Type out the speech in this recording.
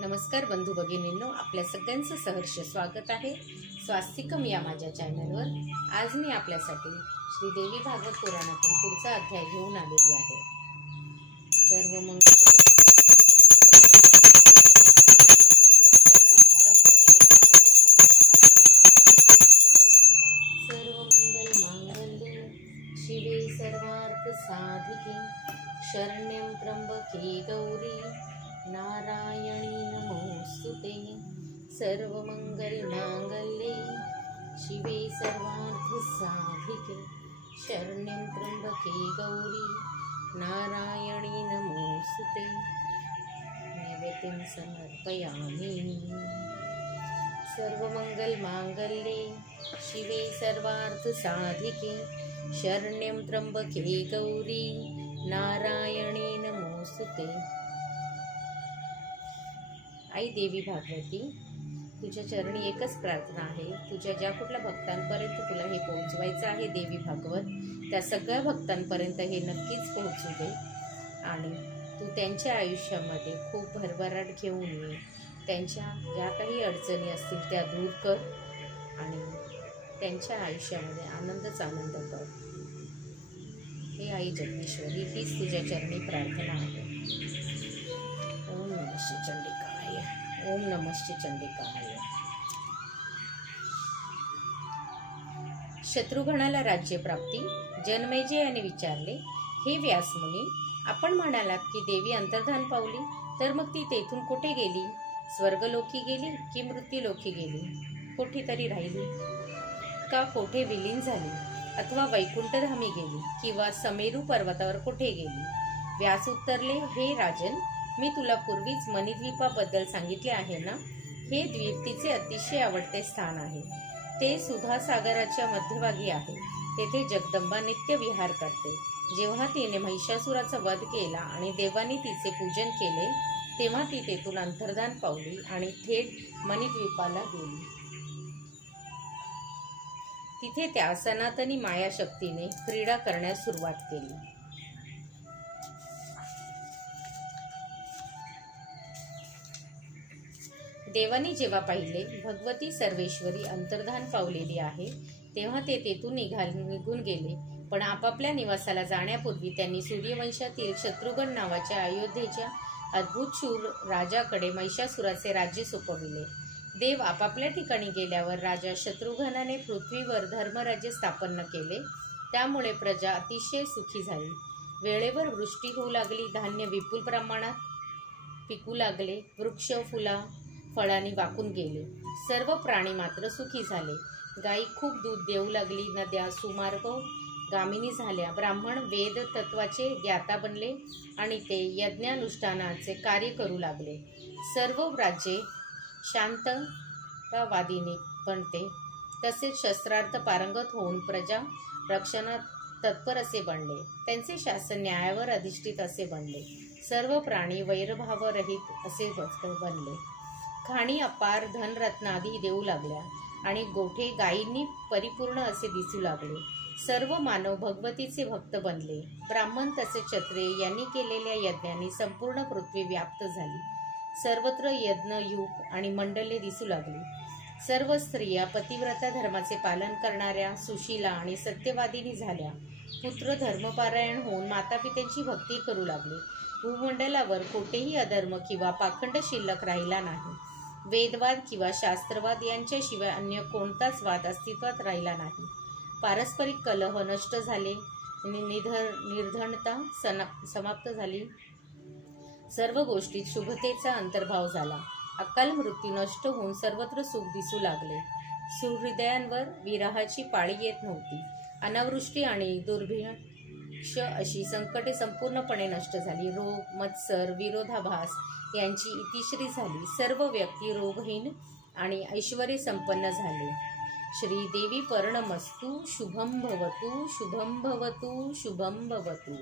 नमस्कार बंधू भगिनींनो, आपल्या सगळ्यांचं सहर्ष स्वागत आहे स्वास्तिकम या माझ्या चॅनलवर। आज मी आपल्यासाठी श्रीदेवी भागवत पुराणातील पुढचा अध्याय घेऊन आलेली आहे। सर्वमंगल मांगल्ये शिवे सर्वार्थ साधिके शरण्यं त्र्यंबके गौरी नारायणी नमोस्तुते। सर्वमंगल मांगल्ये शिवे सर्वार्थ साधिके शरण्यं त्र्यंबके गौरी नारायणी नमोस्तुते। नैवेद्यं समर्पयामि। सर्वमंगल मांगल्ये शिवे सर्वार्थ साधिके शरण्यं त्र्यंबके गौरी नारायणी नमोस्तुते। आई देवी भागवती, तुझ्या चरणी एकच प्रार्थना आहे। तुझ्या ज्या कुठल्या भक्तांपर्यंत तुला हे पोहोचवायचं आहे देवी भागवत, त्या सगळ्या भक्तांपर्यंत हे नक्कीच पोहोचू दे आणि तू त्यांच्या आयुष्यामध्ये खूप भरभराट घेऊन ये। त्यांच्या ज्या काही अडचणी असतील त्या दूर कर आणि त्यांच्या आयुष्यामध्ये आनंदच आनंद कर। हे आई जगदीश्वरी, तीच तुझ्या चरणी प्रार्थना आहे। ओम नमः श्री चंडिकाय, ओम नमः श्री चंडिकाय। शत्रुघ्नाला राज्यप्राप्ती। जनमेजयाने विचारले, हे व्यासमुनी, आपण म्हणालात की देवी अंतर्धान पावली, तर मग ती तेथून कुठे गेली? स्वर्गलोकी गेली की मृत्यूलोकी गेली? कुठेतरी राहिली का कोठे विलीन झाली अथवा वैकुंठधामी गेली किंवा समेरू पर्वतावर कुठे गेली? व्यास उत्तरले, हे राजन, मी तुला पूर्वीच मणिद्वीपाबद्दल सांगितले आहे ना। हे द्वीप तिचे अतिशय आवडते स्थान आहे। ते सुधा सागराच्या मध्यभागी आहे। तेथे जगदंबा नित्य विहार करते। जेव्हा तिने महिषासुराचा वध केला आणि देवांनी तिचे पूजन केले, तेव्हा ती तेथून अंतर्धान पावली आणि थेट मणिद्वीपाला गेली। तिथे त्या सनातनी मायाशक्तीने क्रीडा करण्यास सुरुवात केली। देवानी जेव्हा पाहिले भगवती सर्वेश्वरी अंतर्धान पावलेली आहे, तेव्हा ते तेथून निघून गेले। पण आपापल्या निवासाला जाण्यापूर्वी त्यांनी सूर्यवंशातील शत्रुघ्न नावाच्या अयोध्येच्या अद्भुत शूर राजाकडे महिषासुराचे राज्य सोपविले। देव आपापल्या ठिकाणी गेल्यावर राजा शत्रुघ्नाने पृथ्वीवर धर्मराज्य स्थापन केले। त्यामुळे प्रजा अतिशय सुखी झाली। वेळेवर वृष्टी होऊ लागली, धान्य विपुल प्रमाणात पिकू लागले, वृक्ष फुला फळांनी वाकून गेले, सर्व प्राणी मात्र सुखी झाले। गायी खूप दूध देऊ लागली, नद्या सुमार्ग गामिनी झाल्या, ब्राह्मण वेद तत्वाचे ज्ञाता बनले आणि ते यज्ञानुष्ठानाचे कार्य करू लागले। सर्व राज्ये शांततावादीने बनते, तसेच शस्त्रार्थ पारंगत होऊन प्रजा रक्षणात तत्पर असे बनले। त्यांचे शासन न्यायावर अधिष्ठित असे बनले। सर्व प्राणी वैरभावरहित असे बनले। खाणी अपार धनरत्नादी देऊ लागल्या आणि गोठे गायींनी परिपूर्ण असे दिसू लागले। सर्व मानव भगवतीचे भक्त बनले। ब्राह्मण तसेच क्षत्रिय यांनी केलेल्या यज्ञांनी संपूर्ण पृथ्वी व्याप्त झाली। सर्वत्र यज्ञ युग आणि मंडले दिसू लागली। सर्व स्त्रिया पतिव्रता धर्माचे पालन करणाऱ्या सुशीला आणि सत्यवादिनी झाल्या। पुत्र धर्मपारायण होऊन मातापित्यांची भक्ती करू लागले। भूमंडलावर कोठेही अधर्म किंवा पाखंड शिल्लक राहिला नाही। वेदवाद किंवा शास्त्रवाद यांच्याशिवाय अन्य कोणताच वाद अस्तित्वात राहिला नाही। पारस्परिक कलह नष्ट झाले, निर्धनता समाप्त झाली, सर्व गोष्टीत शुभतेचा अंतर्भाव झाला। अकाल मृत्यू नष्ट होऊन सर्वत्र सुख दिसू लागले। सुहृदयांवर विरहाची पाळी येत नव्हती। अनावृष्टी आणि दुर्भिक्ष अशी संकटे संपूर्णपणे नष्ट झाली। रोग, मत्सर, विरोधाभास यांची इतिश्री झाली। सर्व व्यक्ती रोगहीन आणि ऐश्वर्य संपन्न झाले। श्री देवी पर्णमस्तु। शुभं भवतु, शुभं भवतु, शुभं भवतु।